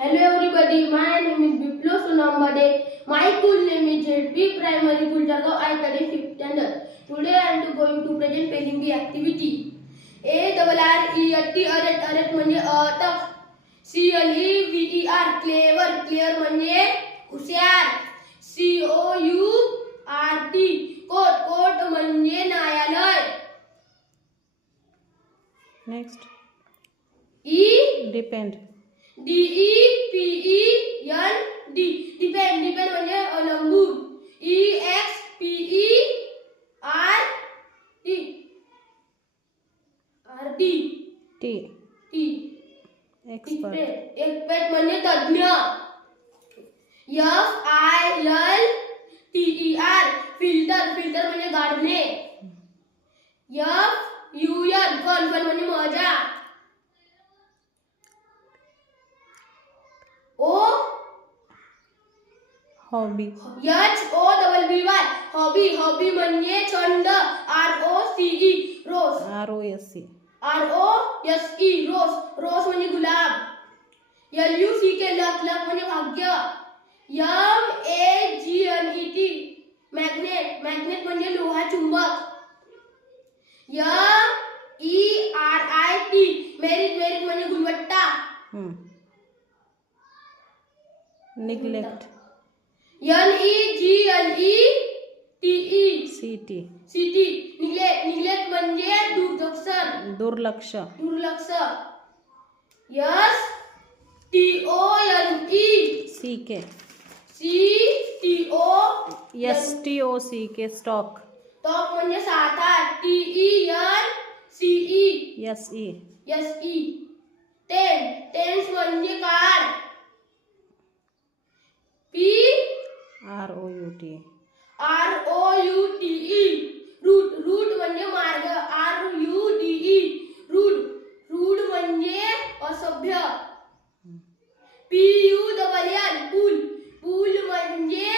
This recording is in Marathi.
Hello everybody, my name is Biplo Sunambade. My school name is ZP Primary School Jalgaon. I study 5th standard. Today I am going to present spelling bee activity. A-R-R-E-T अरेट म्हणजे अटक. C-L-E-V-E-R clever म्हणजे हुशार. C-O-U-R-T कोर्ट म्हणजे न्यायालय. Next E depend D-E-P-E-N-D depend म्हणजे अवलंबून. E-X-P-E-R-T T T expert expert म्हणजे तज्ञ. F-I-L-T-E-R फिल्टर म्हणजे गाळणे. F-U-N फन म्हणजे मजा. O हॉबी H-O-B-B-Y हॉबी म्हणजे छंद. R-O-C-E रोज ROSE रोज म्हणजे गुलाब. L-U-C-K लक म्हणजे भाग्य. M-A-G-N-E-T मॅग्नेट म्हणजे लोहा चुंबक. M-E-R-I-T मेरिट म्हणजे गुणवत्ता. निग्लेक्ट N-E-G-L-E-T-E सिटी निग्लेक्ट म्हणजे दुर्लक्ष S-T-O-N-E CK C-T-O-STOCK स्टॉक म्हणजे साठा. T-E-N-C-E-S-E टेन्स म्हणजे काळ. ROUT R-O-U-T-E रूट म्हणजे मार्ग. R-U-D-E रूड म्हणजे असभ्य. P-U-L-L पूल म्हणजे